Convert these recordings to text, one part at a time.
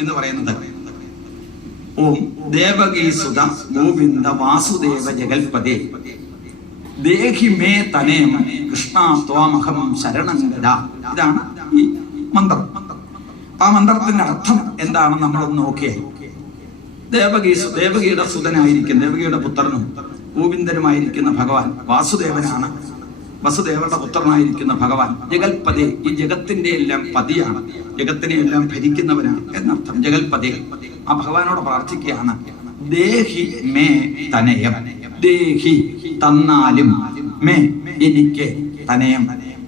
എന്ന് പറയുന്നത്. ഓം ദേവകീസുത ഗോവിന്ദ വാസുദേവ ജഗൽപദേ ദേഹി മേ തനേം കൃഷ്ണ ത്വാമഹം ശരണം ഇതാണ് ഈ മന്ത്രം. ആ മന്ത്രത്തിന്റെ അർത്ഥം എന്താണെന്ന് നമ്മളൊന്ന് നോക്കിയാൽ ദേവകീ ദേവകിയുടെ സുതനായിരിക്കും ദേവകിയുടെ പുത്രനും ഗോവിന്ദനുമായിരിക്കുന്ന ഭഗവാൻ വാസുദേവനാണ്. വസുദേവരുടെ പുത്രനായിരിക്കുന്ന ഭഗവാൻ ജഗൽപതി ഈ ജഗത്തിന്റെ എല്ലാം പതിയാണ്. ജഗത്തിനെ എല്ലാം ഭരിക്കുന്നവനാണ് എന്നർത്ഥം. ജഗൽപതി ആ ഭഗവാനോട് പ്രാർത്ഥിക്കുകയാണ് ദേഹി മേ തനയം ദേഹി തന്നാലും മേ എനിക്ക് തനയം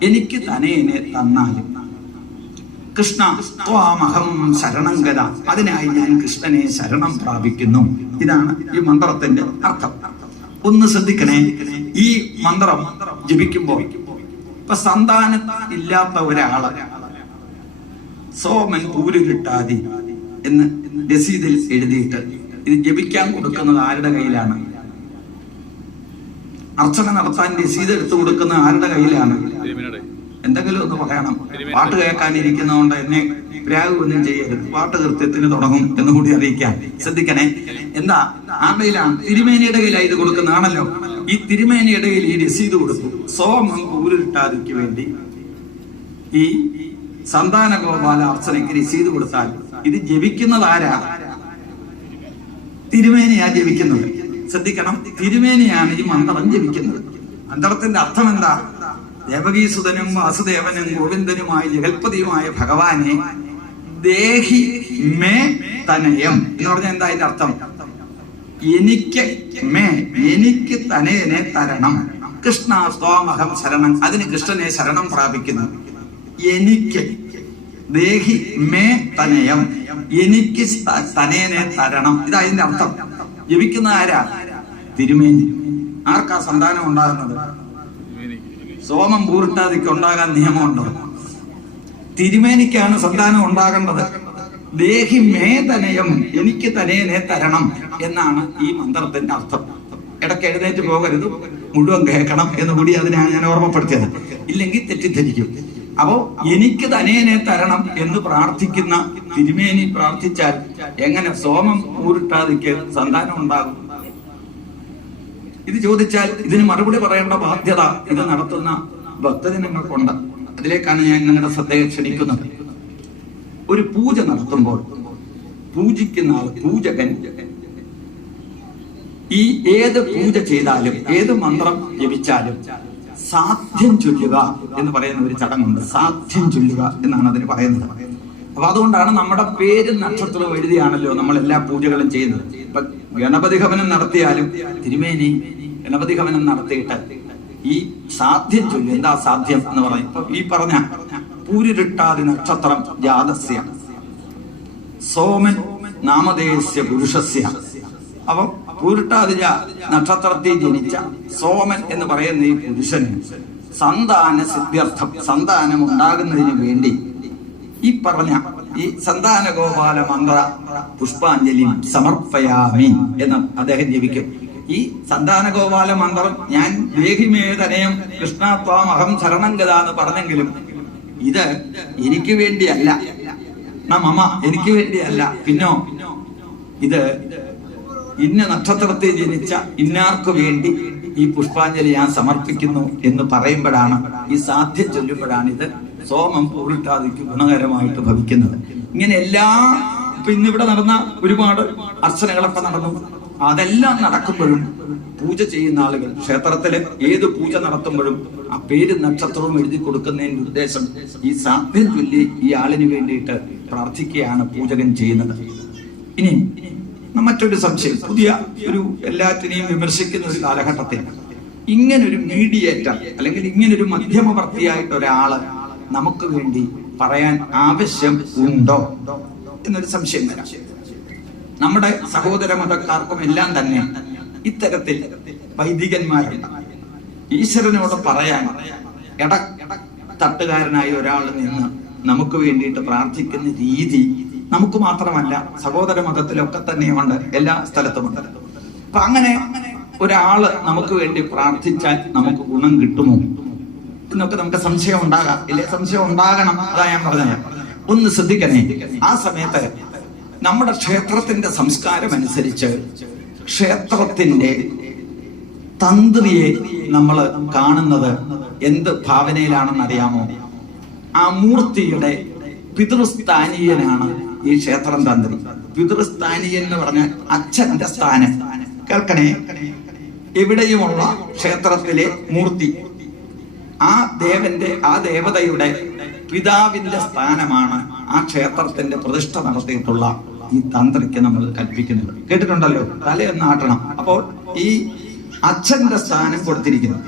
എനിക്ക് തനയനെ തന്നാലും. കൃഷ്ണ ത്വാമഹം ശരണം ഗത അതിനായി ഞാൻ കൃഷ്ണനെ ശരണം പ്രാപിക്കുന്നു. ഇതാണ് ഈ മന്ത്രത്തിന്റെ അർത്ഥം. ഒന്ന് ശ്രദ്ധിക്കണേ ഈ മന്ത്രം ജപിക്കുമ്പോൾ ഇപ്പൊ സന്താന ഇല്ലാത്ത ഒരാൾ സോമൻ പൂരുരുട്ടാതി എന്ന് രസീതിൽ എഴുതിയിട്ട് ഇത് ജപിക്കാൻ കൊടുക്കുന്നത് ആരുടെ കയ്യിലാണ്? അർച്ചന നടത്താൻ രസീത് എടുത്തു കൊടുക്കുന്നത് ആരുടെ കയ്യിലാണ്? എന്തെങ്കിലും ഒന്ന് പറയണം. പാട്ട് കേൾക്കാനിരിക്കുന്നതുകൊണ്ട് എന്നെ പ്രാഗ് ഒന്നും ചെയ്യരുത്. പാട്ട് കൃത്യത്തിന് തുടങ്ങും എന്ന് കൂടി അറിയിക്കാം. ശ്രദ്ധിക്കണേ. എന്താ? ആമയിലാണ് തിരുമേനിയുടെ കയ്യിലായി ഇത് കൊടുക്കുന്നതാണല്ലോ. ഈ തിരുമേനിയുടെ കയ്യിൽ ഈ രസീത് കൊടുത്തു. സോമം ഊരിട്ടാതിക്ക് വേണ്ടി ഈ സന്താന ഗോപാല അർച്ചനയ്ക്ക് രസീത് കൊടുത്താൽ ഇത് ജപിക്കുന്നത് ആരാ? തിരുമേനിയാ ജപിക്കുന്നത്. ശ്രദ്ധിക്കണം. തിരുമേനിയാണ് ഈ മന്ത്രം ജപിക്കുന്നത്. മന്ത്രത്തിന്റെ അർത്ഥം എന്താ? ദേവകീസുതനും വാസുദേവനും ഗോവിന്ദനുമായി ജഗൽപതിയുമായ ഭഗവാനെ ദേഹി മേ തനയം എന്ന് പറഞ്ഞാൽ എന്താ അതിന്റെ അർത്ഥം? എനിക്ക് മേ എനിക്ക് തനയനെ തരണം. കൃഷ്ണ സ്വാമഹം ശരണം. അതിന് കൃഷ്ണനെ ശരണം പ്രാപിക്കുന്നു. എനിക്ക് ദേഹി മേ തനയം. എനിക്ക് തനേനെ തനയനെ തരണം. ഇതാ ഇതിന്റെ അർത്ഥം. ജപിക്കുന്ന ആരാ? തിരുമേനി. ആർക്കാ സന്താനം ഉണ്ടാകുന്നത്? സോമം പൂർട്ടാതിക്ക് ഉണ്ടാകാൻ നിയമമുണ്ടോ? തിരുമേനിക്കാണ് സന്താനം ഉണ്ടാകേണ്ടത്. ദേഹി മേ തനയം എനിക്ക് തനേനെ തരണം എന്നാണ് ഈ മന്ത്രത്തിന്റെ അർത്ഥം. ഇടയ്ക്ക് എഴുന്നേറ്റ് പോകരുത്. മുഴുവൻ കേൾക്കണം എന്ന് കൂടി അതിനാണ് ഞാൻ ഓർമ്മപ്പെടുത്തിയത്. ഇല്ലെങ്കിൽ തെറ്റിദ്ധരിക്കും. അപ്പോ എനിക്ക് തനേനെ തരണം എന്ന് പ്രാർത്ഥിക്കുന്ന തിരുമേനി പ്രാർത്ഥിച്ചാൽ എങ്ങനെ സോമം ഊരിട്ടാതിക്ക് സന്താനം ഉണ്ടാകും? ഇത് ചോദിച്ചാൽ ഇതിന് മറുപടി പറയേണ്ട ബാധ്യത ഇത് നടത്തുന്ന ഭക്തജനങ്ങൾക്കുണ്ട്. അതിലേക്കാണ് ഞാൻ നിങ്ങളുടെ ശ്രദ്ധയെ ക്ഷണിക്കുന്നത്. ഒരു പൂജ നടത്തുമ്പോൾ പൂജിക്കുന്ന ആൾ പൂജകൻ ഈ ഏത് പൂജ ചെയ്താലും ഏത് മന്ത്രം ജപിച്ചാലും സാധ്യം ചൊല്ലുക എന്ന് പറയുന്ന ഒരു ചടങ്ങുണ്ട്. സാധ്യം ചൊല്ലുക എന്നാണ് അതിന് പറയുന്നത്. അപ്പൊ അതുകൊണ്ടാണ് നമ്മുടെ പേര് നക്ഷത്രവും എഴുതിയാണല്ലോ നമ്മൾ എല്ലാ പൂജകളും ചെയ്യുന്നത്. ഇപ്പൊ ഗണപതി ഹവനം നടത്തിയാലും തിരുമേനി ഗണപതി ഹവനം നടത്തിയിട്ട് ഈ സാധ്യം ചൊല്ലു എന്താ സാധ്യം എന്ന് പറയും ഈ പറഞ്ഞ പൂരിട്ടാതി നക്ഷത്രം ജാതസ്യ. സോമൻ നാമധേയസ്യ പുരുഷസ്യ. അപ്പൊ പൂരിട്ടാതിജ നക്ഷത്രത്തിൽ ജനിച്ച സോമൻ എന്ന് പറയുന്ന ഈ പുരുഷന് സന്താന സിദ്ധ്യർത്ഥം സന്താനം ഉണ്ടാകുന്നതിന് വേണ്ടി ഈ പറഞ്ഞ ഈ സന്താന ഗോപാല മന്ത്ര പുഷ്പാഞ്ജലി സമർപ്പയാമി എന്ന് അദ്ദേഹം ജപിക്കും. ഈ സന്താന ഗോപാല മന്ത്രം ഞാൻ ദേഹിമേതനയം കൃഷ്ണാത്വാം അഹം ശരണം ഗത എന്ന് പറഞ്ഞെങ്കിലും ഇത് എനിക്ക് വേണ്ടിയല്ല. മമ എനിക്ക് വേണ്ടിയല്ല. പിന്നോ? ഇത് ഇന്ന നക്ഷത്രത്തെ ജനിച്ച ഇന്നാർക്ക് വേണ്ടി ഈ പുഷ്പാഞ്ജലി ഞാൻ സമർപ്പിക്കുന്നു എന്ന് പറയുമ്പോഴാണ് ഈ സാധ്യം ചൊല്ലുമ്പോഴാണ് ഇത് സോമം പൂരിട്ടാതിക്ക് ഗുണകരമായിട്ട് ഭവിക്കുന്നത്. ഇങ്ങനെ എല്ലാ ഇന്നിവിടെ നടന്ന ഒരുപാട് അർച്ചനകളൊക്കെ നടന്നു. അതെല്ലാം നടക്കുമ്പോഴും പൂജ ചെയ്യുന്ന ആളുകൾ ക്ഷേത്രത്തിൽ ഏത് പൂജ നടത്തുമ്പോഴും ആ പേര് നക്ഷത്രവും എഴുതി കൊടുക്കുന്നതിന്റെ ഉദ്ദേശം ഈ സാധ്യം ചൊല്ലി ഈ ആളിന് വേണ്ടിയിട്ട് പ്രാർത്ഥിക്കുകയാണ് പൂജകൻ ചെയ്യുന്നത്. ഇനി മറ്റൊരു സംശയം പുതിയ ഒരു എല്ലാറ്റിനെയും വിമർശിക്കുന്ന ഒരു കാലഘട്ടത്തിൽ ഇങ്ങനൊരു മീഡിയേറ്റർ അല്ലെങ്കിൽ ഇങ്ങനൊരു മധ്യമവർത്തിയായിട്ട് ഒരാൾ നമുക്ക് വേണ്ടി പറയാൻ ആവശ്യം ഉണ്ടോ? എന്നൊരു സംശയം വരാം. നമ്മുടെ സഹോദര മതക്കാർക്കും എല്ലാം തന്നെ ഇത്തരത്തിൽ വൈദികന്മാരുണ്ട്. ഈശ്വരനോട് പറയാൻ ഇട തട്ടുകാരനായി ഒരാൾ നിന്ന് നമുക്ക് വേണ്ടിയിട്ട് പ്രാർത്ഥിക്കുന്ന രീതി നമുക്ക് മാത്രമല്ല സഹോദര മതത്തിലൊക്കെ തന്നെയുണ്ട് എല്ലാ സ്ഥലത്തുമുണ്ട്. അപ്പൊ അങ്ങനെ ഒരാൾ നമുക്ക് വേണ്ടി പ്രാർത്ഥിച്ചാൽ നമുക്ക് ഗുണം കിട്ടുമോ? എന്നൊക്കെ നമുക്ക് സംശയം ഉണ്ടാകാം. ഇല്ലേ? സംശയം ഉണ്ടാകണം. അതാ ഞാൻ പറഞ്ഞത്. ഒന്ന് ശ്രദ്ധിക്കണേ. ആ സമയത്ത് നമ്മുടെ ക്ഷേത്രത്തിന്റെ സംസ്കാരം അനുസരിച്ച് ക്ഷേത്രത്തിന്റെ തന്ത്രിയെ നമ്മൾ കാണുന്നത് എന്ത് ഭാവനയിലാണെന്ന് അറിയാമോ ആ മൂർത്തിയുടെ പിതൃസ്ഥാനീയനാണ് ഈ ക്ഷേത്രം തന്ത്രി. പിതൃസ്ഥാനീയൻ എന്ന് പറഞ്ഞാൽ അച്ഛന്റെ സ്ഥാനം. കേൾക്കണേ? എവിടെയുമുള്ള ക്ഷേത്രത്തിലെ മൂർത്തി. ആ ദേവന്റെ ആ ദേവതയുടെ പിതാവിന്റെ സ്ഥാനമാണ് ആ ക്ഷേത്രത്തിന്റെ പ്രതിഷ്ഠ നടത്തിയിട്ടുള്ള ഈ തന്ത്രിക്ക് നമ്മൾ കൽപ്പിക്കുന്നത്. കേട്ടിട്ടുണ്ടല്ലോ? തലയൊന്ന് ആട്ടണം. അപ്പോൾ ഈ അച്ഛന്റെ സ്ഥാനം കൊടുത്തിരിക്കുന്നു.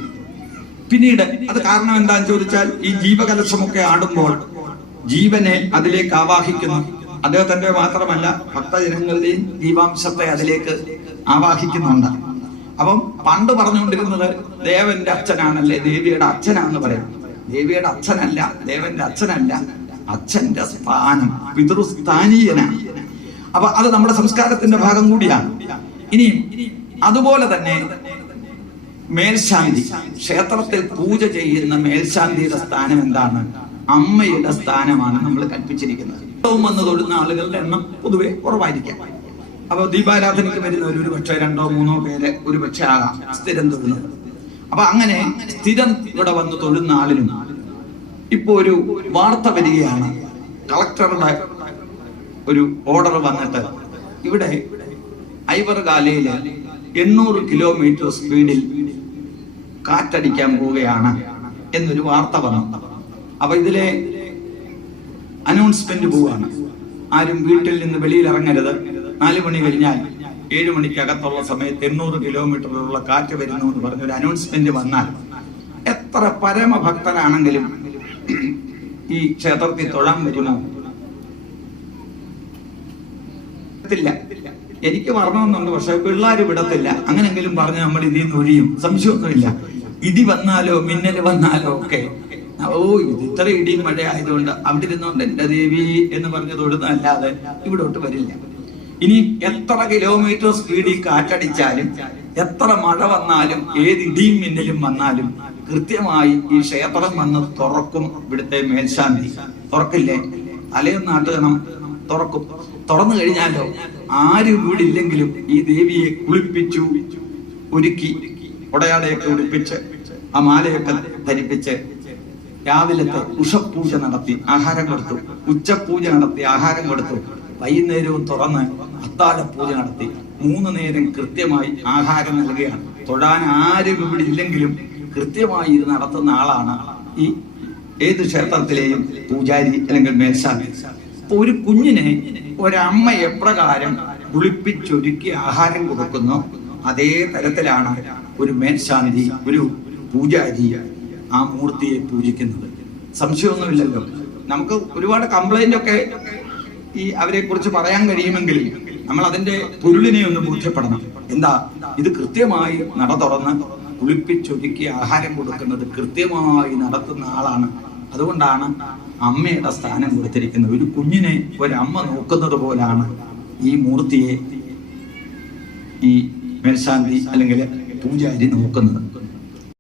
പിന്നീട് അത് കാരണം എന്താന്ന് ചോദിച്ചാൽ ഈ ജീവകലശമൊക്കെ ആടുമ്പോൾ ജീവനെ അതിലേക്ക് ആവാഹിക്കുന്നു. അദ്ദേഹത്തിന്റെ മാത്രമല്ല ഭക്തജനങ്ങളുടെയും ജീവാംശത്തെ അതിലേക്ക് ആവാഹിക്കുന്നുണ്ട്. അപ്പം പണ്ട് പറഞ്ഞുകൊണ്ടിരുന്നത് ദേവന്റെ അച്ഛനാണല്ലേ? ദേവിയുടെ അച്ഛനാന്ന് പറയാം. ദേവിയുടെ അച്ഛനല്ല ദേവന്റെ അച്ഛനല്ല അച്ഛന്റെ സ്ഥാനം പിതൃസ്ഥാനീയനാണ്. അപ്പൊ അത് നമ്മുടെ സംസ്കാരത്തിന്റെ ഭാഗം കൂടിയാണ്. ഇനിയും അതുപോലെ തന്നെ മേൽശാന്തി ക്ഷേത്രത്തിൽ പൂജ ചെയ്യുന്ന മേൽശാന്തിയുടെ സ്ഥാനം എന്താണ്? അമ്മയുടെ സ്ഥാനമാണ് നമ്മൾ കൽപ്പിച്ചിരിക്കുന്നത്. വന്ന് തൊടുന്ന ആളുകളുടെ എണ്ണം പൊതുവെ കുറവായിരിക്കാം. അപ്പൊ ദീപാരാധനയ്ക്ക് വരുന്നവർ ഒരു പക്ഷേ രണ്ടോ മൂന്നോ പേരെ ഒരു പക്ഷേ ആകാം. സ്ഥിരം തൊഴുന്നത് അപ്പൊ അങ്ങനെ സ്ഥിരം ഇവിടെ വന്ന് തൊഴുന്ന ആളിനും ഇപ്പൊ ഒരു വാർത്ത വരികയാണ്. കളക്ടറുടെ ഒരു ഓർഡർ വന്നിട്ട് ഇവിടെ ഐവർ ഐവർകാലയിൽ എണ്ണൂറ് കിലോമീറ്റർ സ്പീഡിൽ കാറ്റടിക്കാൻ പോവുകയാണ് എന്നൊരു വാർത്ത വന്നു. അപ്പൊ ഇതിലെ അനൗൺസ്മെന്റ് പോവാണ്. ആരും വീട്ടിൽ നിന്ന് വെളിയിൽ ഇറങ്ങരുത്. നാല് മണി കഴിഞ്ഞാൽ ഏഴ് മണിക്കകത്തുള്ള സമയത്ത് എണ്ണൂറ് കിലോമീറ്ററിലുള്ള കാറ്റ് വരുന്നു എന്ന് പറഞ്ഞ ഒരു അനൗൺസ്മെന്റ് വന്നാൽ എത്ര പരമഭക്തനാണെങ്കിലും ഈ ക്ഷേത്രത്തിൽ തൊഴാൻ വരുമോ? എനിക്ക് വരണമെന്നുണ്ട് പക്ഷെ പിള്ളേർ വിടത്തില്ല. അങ്ങനെങ്കിലും പറഞ്ഞ് നമ്മൾ ഇതിൽ നിന്ന് ഒഴിയും സംശയമൊന്നുമില്ല. ഇടി വന്നാലോ മിന്നൽ വന്നാലോ ഒക്കെ. ഓ ഇത് ഇത്ര ഇടിയും മഴ ആയതുകൊണ്ട് അവിടെ ഇരുന്നോണ്ട് എന്റെ ദേവി എന്ന് പറഞ്ഞ് തൊടുന്നതല്ലാതെ ഇവിടോട്ട് വരില്ല. ഇനി എത്ര കിലോമീറ്റർ സ്പീഡിൽ കാറ്റടിച്ചാലും എത്ര മഴ വന്നാലും ഏത് ഇടിയും മിന്നലും വന്നാലും കൃത്യമായി ഈ ക്ഷേത്രം വന്ന് തുറക്കും ഇവിടുത്തെ മേൽശാന്തി. തുറക്കില്ലേ? തലയൊന്ന് നാട്ടുകണം. തുറക്കും. തുറന്നു കഴിഞ്ഞാലോ ആരും വീടില്ലെങ്കിലും ഈ ദേവിയെ കുളിപ്പിച്ചു ഒരുക്കി. ഉടയാടയൊക്കെ ഉടുപ്പിച്ച് ആ മാലയൊക്കെ ധരിപ്പിച്ച് രാവിലത്തെ ഉഷപൂജ നടത്തി ആഹാരം കൊടുത്തു. ഉച്ചപൂജ നടത്തി ആഹാരം കൊടുത്തു. വൈകുന്നേരവും തുറന്ന് അത്താഴ പൂജ നടത്തി. മൂന്ന് നേരം കൃത്യമായി ആഹാരം നൽകുകയാണ്. തൊഴാൻ ആരും ഇവിടെ ഇല്ലെങ്കിലും കൃത്യമായി ഇത് നടത്തുന്ന ആളാണ് ഈ ഏത് ക്ഷേത്രത്തിലെയും പൂജാരി അല്ലെങ്കിൽ മേൽശാന്തി. അപ്പൊ ഒരു കുഞ്ഞിനെ ഒരമ്മ എപ്രകാരം കുളിപ്പിച്ചൊരുക്കി ആഹാരം കൊടുക്കുന്നു. അതേ തരത്തിലാണ് ഒരു മേൽശാന്തി ഒരു പൂജാരി ആ മൂർത്തിയെ പൂജിക്കുന്നത്. സംശയമൊന്നുമില്ലല്ലോ. നമുക്ക് ഒരുപാട് കംപ്ലൈന്റ് ഒക്കെ ഈ അവരെ കുറിച്ച് പറയാൻ കഴിയുമെങ്കിൽ നമ്മൾ അതിന്റെ പൊരുളിനെ ഒന്ന് ബോധ്യപ്പെടണം. എന്താ? ഇത് കൃത്യമായി നട തുറന്ന് കുളിപ്പിച്ചൊരുക്കി ആഹാരം കൊടുക്കുന്നത് കൃത്യമായി നടത്തുന്ന ആളാണ്. അതുകൊണ്ടാണ് അമ്മയുടെ സ്ഥാനം കൊടുത്തിരിക്കുന്നത്. ഒരു കുഞ്ഞിനെ ഒരമ്മ നോക്കുന്നത് പോലാണ് ഈ മൂർത്തിയെ ഈ മേൽശാന്തി അല്ലെങ്കിൽ പൂജാരി നോക്കുന്നത്.